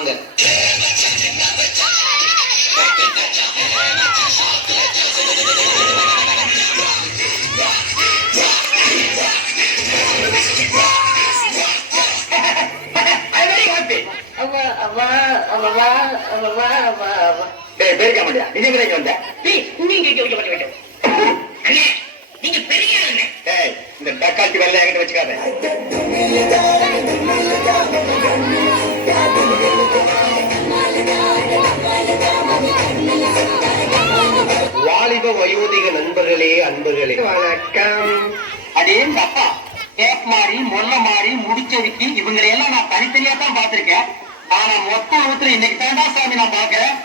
வாங்க. நீங்க பெரிய இந்த டக்காத்தி வெள்ள என்கிட்ட வச்சுக்காத. வாலிப வயோதிக நண்பர்களே, அன்பர்களே, வணக்கம். அடே இந்த அப்பா கேப் மாறி மொல்ல மாறி முடிச்சதுக்கு இவங்களையெல்லாம் நான் தனித்தனியா தான் பாத்திருக்கேன். ஆனா மொத்த ஊத்துல இன்னைக்கு தாண்டா சாமி நான் பாக்குறேன்.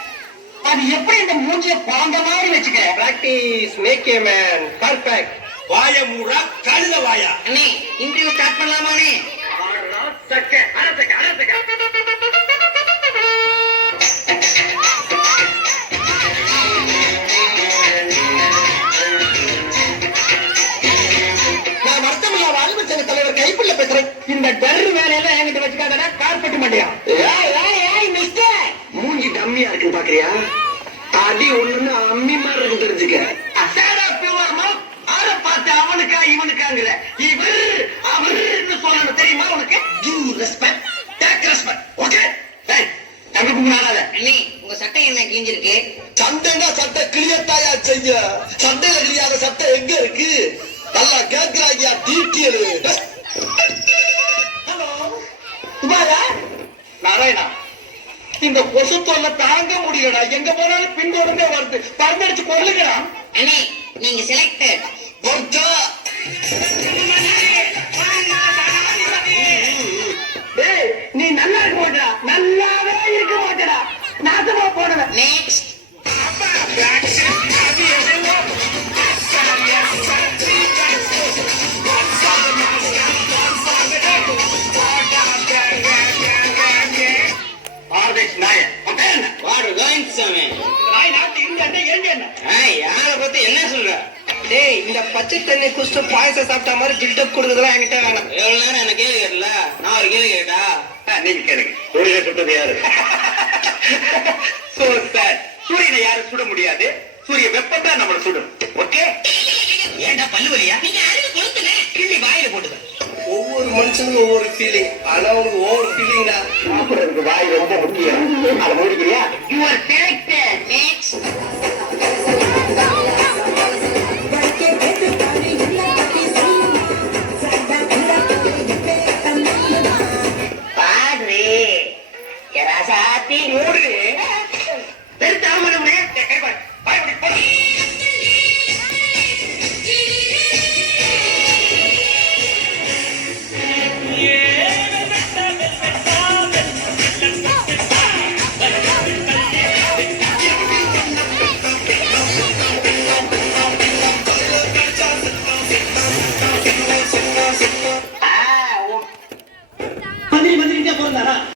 அது எப்படி இந்த மூஞ்சிய குழந்தை மாதிரி வச்சுக்க? Practice make a man perfect. வாய மூடா கழுத வாயா. அண்ணே இன்டர்வியூ ஸ்டார்ட் பண்ணலாமானே? நான் வருத்தமில்லா வாலிப சங்க தலைவர் கைப்புள்ள பேசுறேன். இந்த டர்ரு வேலையெல்லாம் என்கிட்ட வச்சுக்காதடா, கார்பெட் மாட்டியா? மூஞ்சி டம்மியா இருக்கு பாக்குறியா? அடி ஒண்ணுன்னு அம்மி மாதிரி இருக்கு, தெரிஞ்சுக்க. ஆற பார்த்து அவனுக்கா இவனுக்காங்கிற இவர் அவர்னு சொல்லணும் தெரியுமா உனக்கு? You respect, take respect. Okay? டேய், தங்கப்பு நாளாத. அண்ணே உங்க சட்டை என்ன கிழிஞ்சிருக்கு? சண்டைனா சட்டை கிளியத்தாயா செய்ய. சண்டையில கிளியாத சட்டை எங்க இருக்கு? நல்லா கேட்கிறாயா டீட்டெயில். ஹலோ சுபாயா, நாராயணா, இந்த கொசு தொல்லை தாங்க முடியலடா. எங்க போனாலும் பின்தொடர்ந்தே வருது. பறந்தடிச்சு கொள்ளுங்கடா. அண்ணே நீங்க செலக்டட். பொறுத்தா டேய், நீ நல்லா இருக்க மாட்டடா, நல்லாவே இருக்க மாட்டடா, நாசமா போனவன். நெக்ஸ்ட் ஆர்வேஸ் நாயன் என்ன வாடு கோயிங் சாமி. நாய் நாட்டு இருந்தா ஏங்க என்ன? யார பத்தி என்ன சொல்ற? டேய், இந்த பச்சை தண்ணி குடிச்சு பாயசம் சாப்பிட்ட மாதிரி பில்டப் கொடுக்குறதுலாம் என்கிட்ட வேணாம். எவ்வளவு நேரம் என்ன கேள்வி கேட்டல? நான் ஒரு கேள்வி கேட்டா நீங்க கேளுங்க. சூரியனை சுட்டது யாரு? சோ சார், சூரியனை யாரும் சுட முடியாது. சூரிய வெப்பம் தான் நம்மளை சுடும். ஓகே? ஏன்டா பல்லு வலியா? நீங்க அறிவு கொடுத்துன கிள்ளி வாயில போட்டுது. ஒவ்வொரு மனுஷனுக்கும் ஒவ்வொரு ஃபீலிங். ஆனா உனக்கு ஒவ்வொரு ஃபீலிங் தான். சாப்பிடுறதுக்கு வாய் ரொம்ப முக்கியம். அதை முடிக்கிறியா? You are selected. நெக்ஸ்ட் பாடுறே எராசாத்தி மூடு. பெருத்தாமரமே